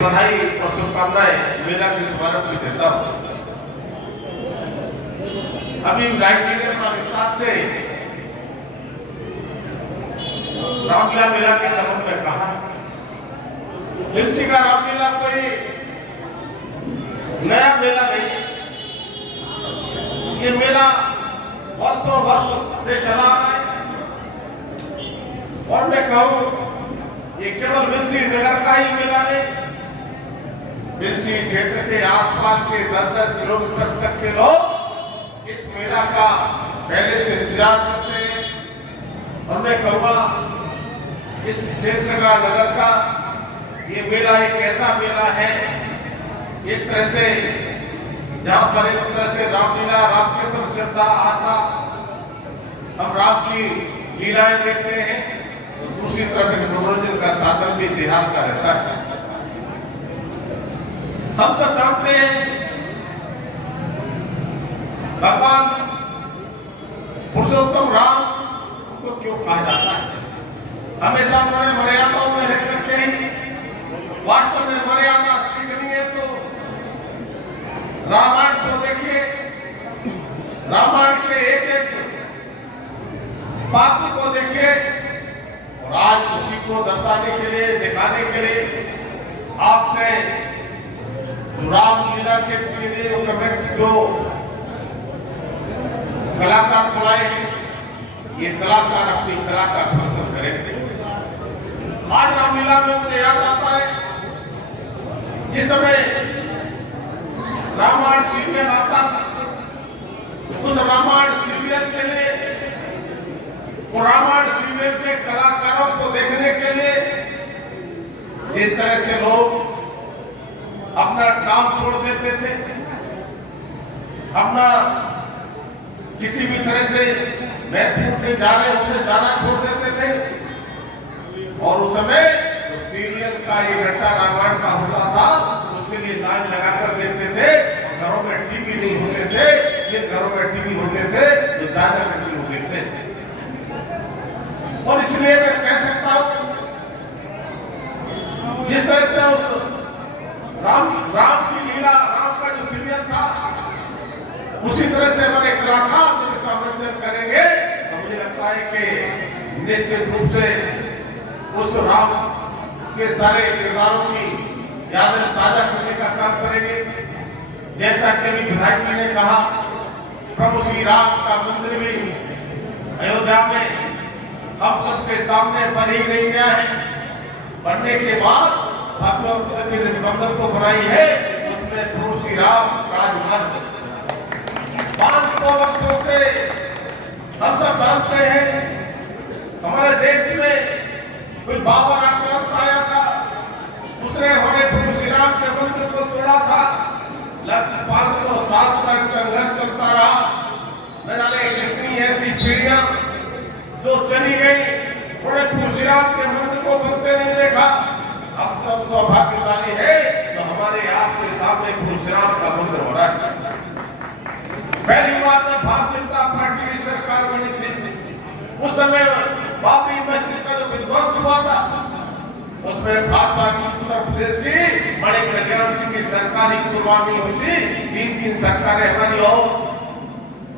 बधाई और शुभकामनाएं मेरा भी शुभारंभ भी देता हूं। अभी लाइब्रेरी ने अपना विस्तार से रामलीला मेला के संबंध में कहा। हिलसी का रामलीला कोई नया मेला नहीं है। ये मेला वर्षों वर्षों से चला आ रहा है और मैं कहूं ये केवल हिलसी जगह का ही मेला नहीं, हिलसी क्षेत्र के आसपास के 10-10 किलोमीटर तक के लोग इस मेला का पहले से इंतजार करते हैं। और मैं कहूँगा इस क्षेत्र का, नगर का ये मेला एक ऐसा मेला है, एक तरह से जहाँ पर एक तरह से रामलीला, राम के प्रति श्रद्धा, आस्था, हम राम की लीलाएं देखते हैं, तो दूसरी तरफ एक मनोरंजन का साधन भी देहात का रहता है। हम सब जानते हैं भगवान पुरुषोत्तम राम को क्यों कहा जाता है। हमेशा बड़े मर्यादाओं में रह करके वास्तव में मर्यादा सीखनी है तो रामायण को देखिए। रामायण के एक एक पात्र को देखिए और आज उसी को दर्शाने के लिए, दिखाने के लिए आपने रामलीला के लिए जो कलाकार बुलाए हैं, ये कलाकार अपनी कला का प्रदर्शन करेंगे। आज रामलीला में मुझे याद आता है जिस समय रामायण सीरियल आता था, उस रामायण सीरियल के लिए, रामायण सीरियल के कलाकारों को देखने के लिए जिस तरह से लोग अपना काम छोड़ देते थे, अपना किसी भी तरह से महत्वपूर्ण के जाना छोड़ देते थे और उस समय तो सीरियल का ये घंटा रामायण का होता था, उसके लिए लाइन लगाकर देखते थे। घरों में टीवी नहीं होते थे, जिन घरों में टीवी होते थे तो ज्यादा कंटिन्यू देखते थे। और इसलिए मैं कह सकता हूं जिस तरह से उस राम की लीला, राम का जो सीरियल था, उसी तरह से हमारे कलाकार जब इसका मंचन करेंगे तो मुझे लगता है कि निश्चित रूप से उस राम के सारे किरदारों की यादें ताजा करने का काम करेंगे। जैसा कि अभी विधायक जी ने कहा, प्रभु श्री राम का मंदिर भी अयोध्या में हम सबके सामने बन ही नहीं गया है। बनने के बाद निबंधन को बनाई है, उसमें प्रभु श्री राम राजमार्ग 500 वर्षों से हम सब जानते हैं। हमारे देश में कोई बाबर आक्रांत आया था, उसने हमारे प्रभु श्री राम के मंदिर को तोड़ा था। लगभग 500 साल तक संघर्ष चलता रहा। न जाने कितनी ऐसी पीढ़ियां जो चली गई, उन्होंने प्रभु श्री राम के मंदिर को बनते नहीं देखा। हम सब सौभाग्यशाली है तो हमारे आपके सामने प्रभु श्री राम का मंदिर हो रहा है। पहली बार जब भारतीय जनता पार्टी की सरकार बनी थी, उस समय बाबरी मस्जिद का जो विध्वंस हुआ था, उसमें भाजपा की उत्तर प्रदेश की बड़े कल्याण सिंह की सरकार ही कुर्बानी हुई थी। 3 सरकारें हमारी और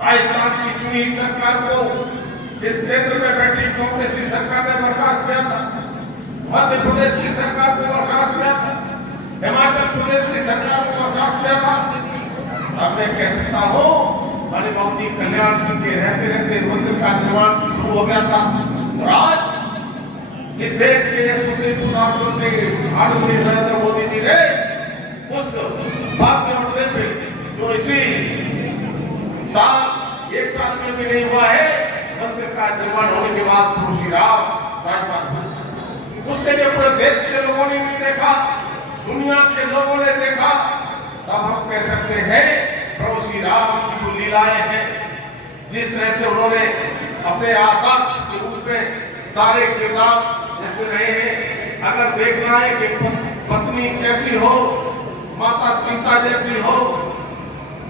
राजस्थान की चुनी सरकार को इस केंद्र में बैठी कांग्रेस की सरकार ने बर्खास्त किया था। मध्य प्रदेश की सरकार को बर्खास्त किया था, हिमाचल प्रदेश की सरकार को बर्खास्त किया था। अब मैं कह सकता हूँ बड़े बाबू कल्याण सिंह के रहते रहते मंदिर का निर्माण शुरू हो गया था। और आज इस देश के यशस्वी प्रधानमंत्री आदरणीय नरेंद्र मोदी जी ने उस भव्य मंदिर पे जो इसी साल 1 साल में भी नहीं हुआ है, मंदिर का निर्माण होने के बाद प्रभु श्री राम राजमार्ग, उसके लिए पूरे देश के लोगों ने नहीं देखा, दुनिया के लोगों ने देखा। तब हम कह सकते हैं प्रभु श्री राम की जो लीलाएं हैं, जिस तरह से उन्होंने अपने आदर्श के रूप में सारे किरदार जैसे रहे हैं। अगर देखना है कि पत्नी कैसी हो, माता सीता जैसी हो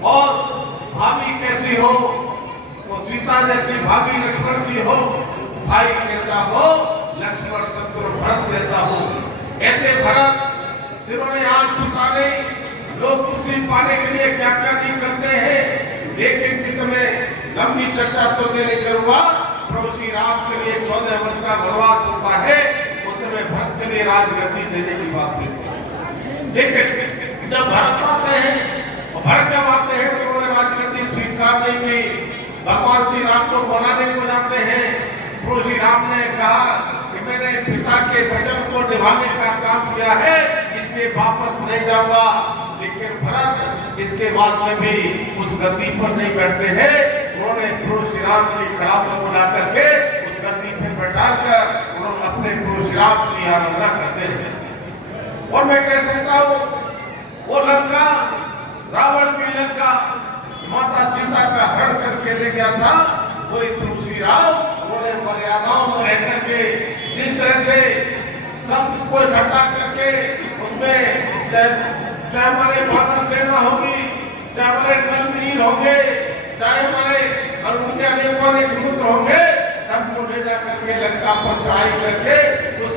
और भाभी कैसी हो, तो सीता जैसी भाभी लक्ष्मण की हो, भाई कैसा हो लक्ष्मण शत्रु भरत जैसा हो। ऐसे भरत जिन्होंने आज पता नहीं लोग खुशी पाने के लिए क्या क्या नहीं करते हैं। लेकिन जिस समय लंबी चर्चा तो नहीं करूंगा, प्रभु श्री राम के लिए 14 वर्ष का वनवास होता है, उस समय भरत के लिए राजगद्दी देने की बात होती है। लेकिन जब भरत आते हैं और भरत जब आते हैं तो उन्होंने राजगद्दी स्वीकार नहीं की। भगवान श्री राम को बनाने को जाते हैं। प्रभु श्री राम ने कहा कि मैंने पिता के वचन को निभाने का काम किया है, इसलिए वापस नहीं जाऊंगा। लेकिन भरत इसके बाद में भी उस गद्दी पर नहीं बैठते हैं। उन्होंने प्रभु श्री राम की खड़ा को ला करके उस गद्दी पर बैठाकर उन्होंने अपने प्रभु श्री राम की आराधना करते हैं। और मैं कह सकता हूँ वो लंका, रावण की लंका माता सीता का हरण करके ले गया था, वही प्रभु श्री राम उन्होंने मर्यादाओं में रह करके जिस तरह से सबको इकट्ठा करके उसमें चाहे हमारे मानव सेना होगी, चाहे हमारे नलनील होंगे, चाहे हमारे उनके अनेक पुत्र होंगे, सबको ले जा करके लंका पर चढ़ाई करके उस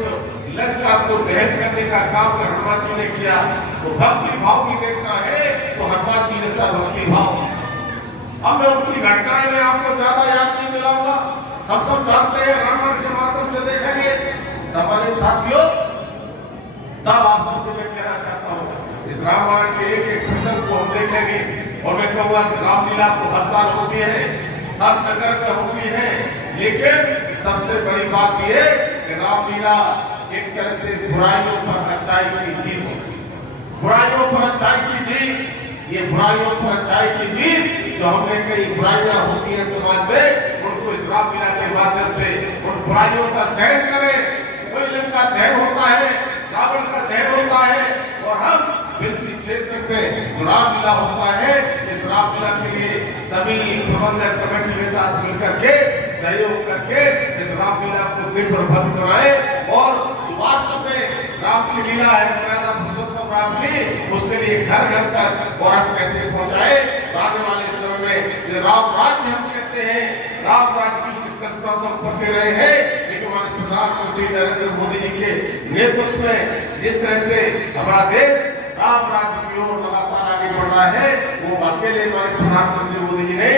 लंका को दहन करने का काम हनुमान जी ने किया। तो भक्ति भाव की देखना है तो हनुमान जी जैसा भक्ति भाव। अब मैं उनकी घटनाएं में आपको ज्यादा याद नहीं दिलाऊंगा, हम सब जानते हैं, रामायण के माध्यम से देखेंगे। हमारे साथियों, तब आप सबसे मैं कहना चाहता हूँ इस रामायण के एक एक प्रसंग को हम देखेंगे। और मैं कहूँगा कि रामलीला तो हर साल होती है, हर नगर में होती है, लेकिन सबसे बड़ी बात यह है कि रामलीला एक तरह से बुराइयों पर अच्छाई की जीत, बुराइयों पर अच्छाई की जीत। ये बुराइयों पर अच्छाई की जीत, जो हमने कई बुराइयां होती हैं समाज में, उनको इस रामलीला के माध्यम से उन बुराइयों का दहन करें। कोई लंका दहन होता है, रावण का दहन होता है, और हम क्षेत्र में जो रामलीला होता है, इस रामलीला के लिए सभी प्रबंधक कमेटी के साथ मिलकर के सहयोग करके इस रामलीला को दिव्य और भव्य बनाए। और वास्तव में राम की लीला है, मर्यादा पुरुषोत्तम राम की, उसके लिए घर घर तक और हम कैसे पहुंचाए। आने वाले समय में राम राज्य हम कहते हैं, राम राज्य की कल्पना तो करते रहे हैं, लेकिन हमारे प्रधानमंत्री नरेंद्र मोदी जी के नेतृत्व में जिस तरह से हमारा देश राम राज्य की ओर लगातार आगे बढ़ रहा है, वो अकेले हमारे प्रधानमंत्री मोदी जी ने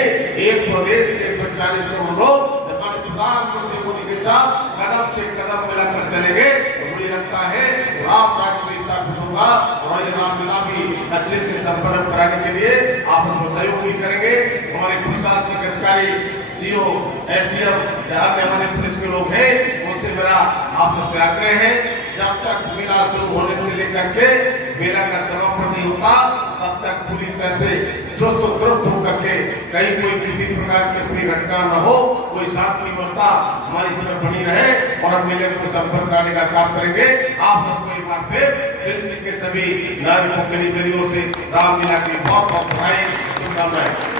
एक स्वदेश 140 करोड़ लोग हमारे प्रधानमंत्री मोदी के साथ कदम से कदम मिलाकर चलेंगे। तो मुझे लगता है राम राज्य भी स्थापित होगा और ये रामलीला भी अच्छे से संपन्न कराने के लिए आप हमको सहयोग भी करेंगे। हमारे प्रशासनिक अधिकारी, सीओ, एसडीएम, हमारे पुलिस के लोग हैं, उनसे मेरा आप सबसे आग्रह है, जब तक मेला शुरू होने से लेकर के मेला का समापन नहीं होता, तब तक पूरी तरह से दुरुस्त होकर के कहीं कोई किसी प्रकार की कोई घटना न हो, कोई शांति व्यवस्था हमारी इसमें बनी रहे और हम मेले को संपन्न कराने का काम करेंगे। आप सबको एक बार फिर के सभी नागरिकों के लिए मेरी ओर से रामलीला की बहुत बहुत बधाई, शुभकामनाएं।